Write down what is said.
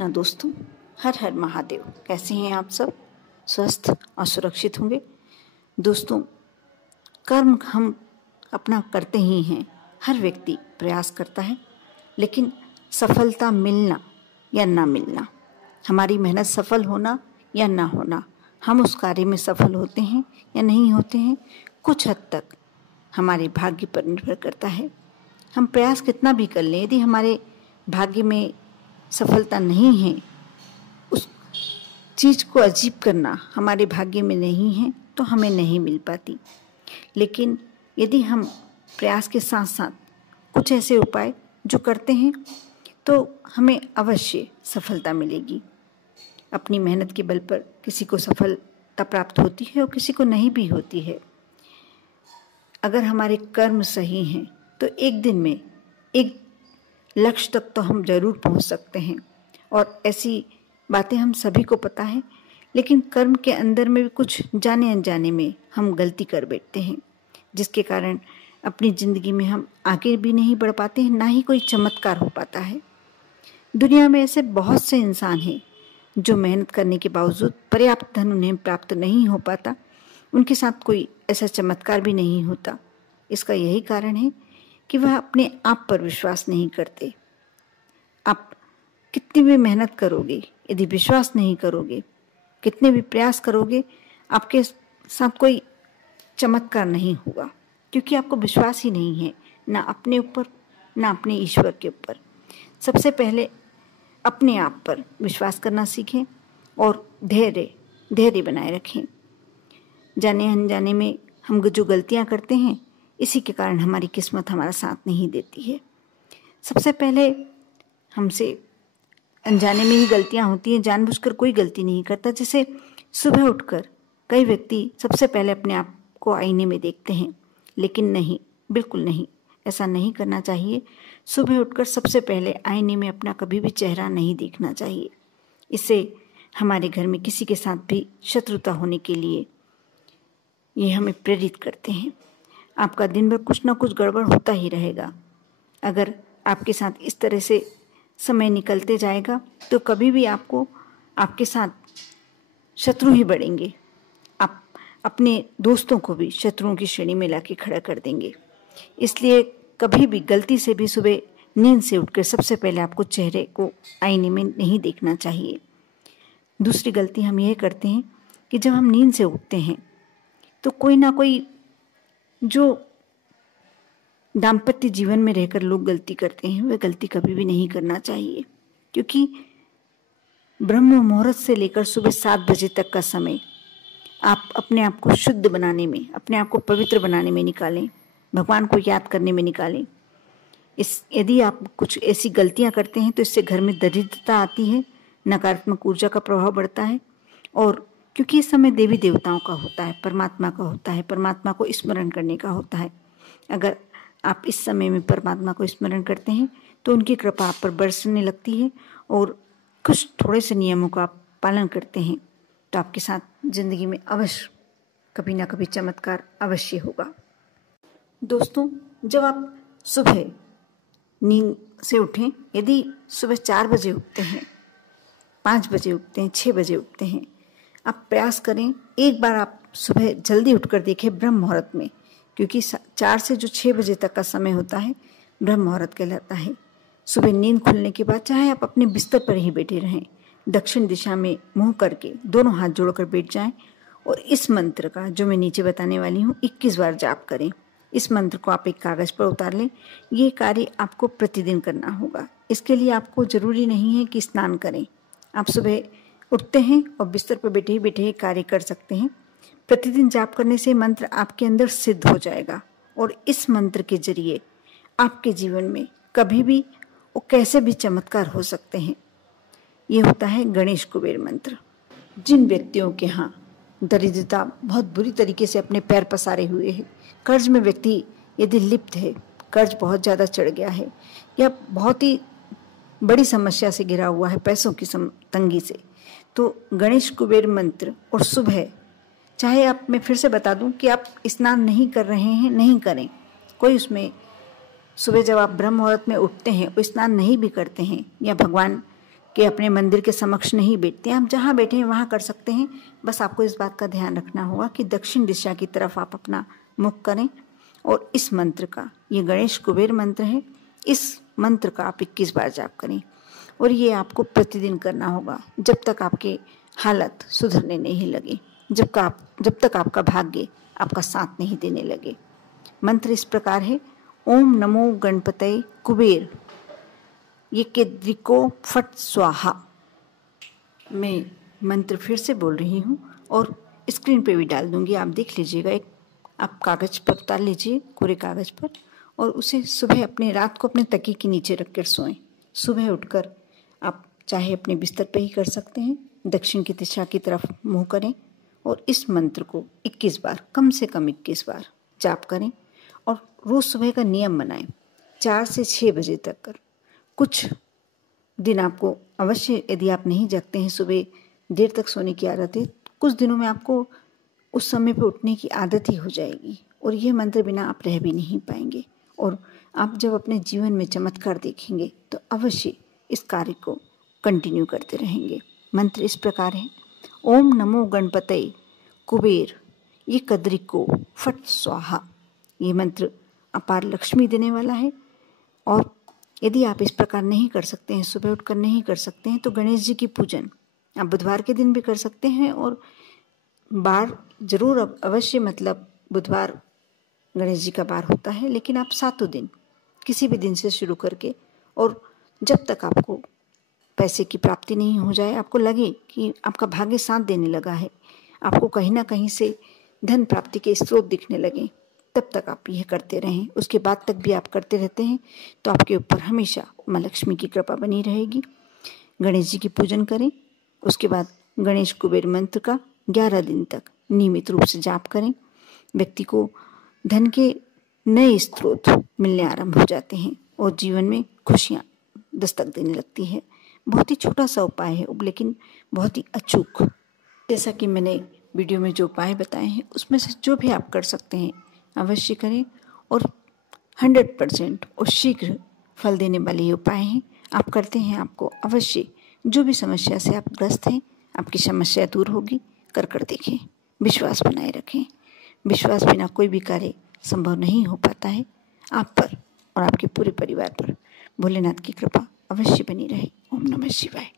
कृष्णा दोस्तों, हर हर महादेव। कैसे हैं आप सब? स्वस्थ और सुरक्षित होंगे। दोस्तों, कर्म हम अपना करते ही हैं, हर व्यक्ति प्रयास करता है, लेकिन सफलता मिलना या ना मिलना, हमारी मेहनत सफल होना या ना होना, हम उस कार्य में सफल होते हैं या नहीं होते हैं, कुछ हद तक हमारे भाग्य पर निर्भर करता है। हम प्रयास कितना भी कर लें, यदि हमारे भाग्य में सफलता नहीं है, उस चीज़ को अचीव करना हमारे भाग्य में नहीं है, तो हमें नहीं मिल पाती। लेकिन यदि हम प्रयास के साथ साथ कुछ ऐसे उपाय जो करते हैं, तो हमें अवश्य सफलता मिलेगी। अपनी मेहनत के बल पर किसी को सफलता प्राप्त होती है और किसी को नहीं भी होती है। अगर हमारे कर्म सही हैं तो एक दिन में एक लक्ष्य तक तो हम जरूर पहुंच सकते हैं, और ऐसी बातें हम सभी को पता है। लेकिन कर्म के अंदर में भी कुछ जाने अनजाने में हम गलती कर बैठते हैं, जिसके कारण अपनी ज़िंदगी में हम आगे भी नहीं बढ़ पाते हैं, ना ही कोई चमत्कार हो पाता है। दुनिया में ऐसे बहुत से इंसान हैं जो मेहनत करने के बावजूद पर्याप्त धन उन्हें प्राप्त नहीं हो पाता, उनके साथ कोई ऐसा चमत्कार भी नहीं होता। इसका यही कारण है कि वह अपने आप पर विश्वास नहीं करते। आप कितनी भी मेहनत करोगे, यदि विश्वास नहीं करोगे, कितने भी प्रयास करोगे, आपके साथ कोई चमत्कार नहीं होगा, क्योंकि आपको विश्वास ही नहीं है, ना अपने ऊपर ना अपने ईश्वर के ऊपर। सबसे पहले अपने आप पर विश्वास करना सीखें और धैर्य बनाए रखें। जाने अनजाने में हम जो गलतियां करते हैं, इसी के कारण हमारी किस्मत हमारा साथ नहीं देती है। सबसे पहले हमसे अनजाने में ही गलतियां होती हैं, जानबूझकर कोई गलती नहीं करता। जैसे सुबह उठकर कई व्यक्ति सबसे पहले अपने आप को आईने में देखते हैं, लेकिन नहीं, बिल्कुल नहीं, ऐसा नहीं करना चाहिए। सुबह उठकर सबसे पहले आईने में अपना कभी भी चेहरा नहीं देखना चाहिए। इससे हमारे घर में किसी के साथ भी शत्रुता होने के लिए ये हमें प्रेरित करते हैं। आपका दिन भर कुछ ना कुछ गड़बड़ होता ही रहेगा। अगर आपके साथ इस तरह से समय निकलते जाएगा तो कभी भी आपको आपके साथ शत्रु ही बढ़ेंगे। आप अपने दोस्तों को भी शत्रुओं की श्रेणी में लाके खड़ा कर देंगे। इसलिए कभी भी गलती से भी सुबह नींद से उठकर सबसे पहले आपको चेहरे को आईने में नहीं देखना चाहिए। दूसरी गलती हम यह करते हैं कि जब हम नींद से उठते हैं तो कोई ना कोई, जो दाम्पत्य जीवन में रहकर लोग गलती करते हैं, वह गलती कभी भी नहीं करना चाहिए, क्योंकि ब्रह्म मुहूर्त से लेकर सुबह 7 बजे तक का समय आप अपने आप को शुद्ध बनाने में, अपने आप को पवित्र बनाने में निकालें, भगवान को याद करने में निकालें। यदि आप कुछ ऐसी गलतियां करते हैं तो इससे घर में दरिद्रता आती है, नकारात्मक ऊर्जा का प्रभाव बढ़ता है। और क्योंकि इस समय देवी देवताओं का होता है, परमात्मा का होता है, परमात्मा को स्मरण करने का होता है। अगर आप इस समय में परमात्मा को स्मरण करते हैं तो उनकी कृपा आप पर बरसने लगती है, और कुछ थोड़े से नियमों का आप पालन करते हैं तो आपके साथ जिंदगी में अवश्य कभी ना कभी चमत्कार अवश्य होगा। दोस्तों, जब आप सुबह नींद से उठें, यदि सुबह 4 बजे उठते हैं, 5 बजे उठते हैं, 6 बजे उठते हैं, आप प्रयास करें एक बार आप सुबह जल्दी उठकर देखें ब्रह्म मुहूर्त में, क्योंकि 4 से जो 6 बजे तक का समय होता है ब्रह्म मुहूर्त कहलाता है। सुबह नींद खुलने के बाद चाहे आप अपने बिस्तर पर ही बैठे रहें, दक्षिण दिशा में मुंह करके दोनों हाथ जोड़कर बैठ जाएं और इस मंत्र का, जो मैं नीचे बताने वाली हूँ, 21 बार जाप करें। इस मंत्र को आप एक कागज पर उतार लें। ये कार्य आपको प्रतिदिन करना होगा। इसके लिए आपको जरूरी नहीं है कि स्नान करें। आप सुबह उठते हैं और बिस्तर पर बैठे ही बैठे कार्य कर सकते हैं। प्रतिदिन जाप करने से मंत्र आपके अंदर सिद्ध हो जाएगा, और इस मंत्र के जरिए आपके जीवन में कभी भी और कैसे भी चमत्कार हो सकते हैं। ये होता है गणेश कुबेर मंत्र। जिन व्यक्तियों के यहाँ दरिद्रता बहुत बुरी तरीके से अपने पैर पसारे हुए है, कर्ज में व्यक्ति यदि लिप्त है, कर्ज बहुत ज़्यादा चढ़ गया है, या बहुत ही बड़ी समस्या से घिरा हुआ है, पैसों की तंगी से, तो गणेश कुबेर मंत्र और सुबह, चाहे आप, मैं फिर से बता दूं कि आप स्नान नहीं कर रहे हैं, नहीं करें, कोई उसमें सुबह जब आप ब्रह्म मुहूर्त में उठते हैं और स्नान नहीं भी करते हैं, या भगवान कि अपने मंदिर के समक्ष नहीं बैठते, आप जहाँ बैठे हैं वहाँ कर सकते हैं। बस आपको इस बात का ध्यान रखना होगा कि दक्षिण दिशा की तरफ आप अपना मुख करें। और इस मंत्र का, ये गणेश कुबेर मंत्र है, इस मंत्र का आप 21 बार जाप करें। और ये आपको प्रतिदिन करना होगा जब तक आपकी हालत सुधरने नहीं लगे, जब तक आपका भाग्य आपका साथ नहीं देने लगे। मंत्र इस प्रकार है, ओम नमो गणपतये कुबेर ये केद्रिको फट स्वाहा। मैं मंत्र फिर से बोल रही हूँ और स्क्रीन पे भी डाल दूंगी, आप देख लीजिएगा। एक आप कागज़ पर उतार लीजिए, कोरे कागज़ पर, और उसे सुबह अपने रात को अपने तकिए के नीचे रख कर सोएं। सुबह उठकर आप चाहे अपने बिस्तर पे ही कर सकते हैं, दक्षिण की दिशा की तरफ मुँह करें और इस मंत्र को 21 बार, कम से कम 21 बार जाप करें। और रोज़ सुबह का नियम बनाएं, 4 से 6 बजे तक कर। कुछ दिन आपको अवश्य, यदि आप नहीं जगते हैं, सुबह देर तक सोने की आदत है, कुछ दिनों में आपको उस समय पे उठने की आदत ही हो जाएगी और यह मंत्र बिना आप रह भी नहीं पाएंगे। और आप जब अपने जीवन में चमत्कार देखेंगे तो अवश्य इस कार्य को कंटिन्यू करते रहेंगे। मंत्र इस प्रकार है, ओम नमो गणपतये कुबेर ये कद्रिको फट स्वाहा। ये मंत्र अपार लक्ष्मी देने वाला है। और यदि आप इस प्रकार नहीं कर सकते हैं, सुबह उठकर नहीं कर सकते हैं, तो गणेश जी की पूजन आप बुधवार के दिन भी कर सकते हैं। और बार जरूर अवश्य, मतलब बुधवार गणेश जी का बार होता है, लेकिन आप 7 दिन किसी भी दिन से शुरू करके, और जब तक आपको पैसे की प्राप्ति नहीं हो जाए, आपको लगे कि आपका भाग्य साथ देने लगा है, आपको कहीं ना कहीं से धन प्राप्ति के स्रोत दिखने लगे, तब तक आप यह करते रहें। उसके बाद तक भी आप करते रहते हैं तो आपके ऊपर हमेशा माँ लक्ष्मी की कृपा बनी रहेगी। गणेश जी की पूजन करें, उसके बाद गणेश कुबेर मंत्र का 11 दिन तक नियमित रूप से जाप करें। व्यक्ति को धन के नए स्रोत मिलने आरंभ हो जाते हैं और जीवन में खुशियाँ दस्तक देने लगती है। बहुत ही छोटा सा उपाय है, लेकिन बहुत ही अचूक। जैसा कि मैंने वीडियो में जो उपाय बताए हैं, उसमें से जो भी आप कर सकते हैं अवश्य करें। और 100% और शीघ्र फल देने वाले ये उपाय हैं। आप करते हैं, आपको अवश्य जो भी समस्या से आप ग्रस्त हैं, आपकी समस्या दूर होगी। कर देखें, विश्वास बनाए रखें। विश्वास बिना कोई भी कार्य संभव नहीं हो पाता है। आप पर और आपके पूरे परिवार पर भोलेनाथ की कृपा अवश्य बनी रहे। ओम नमः शिवाय।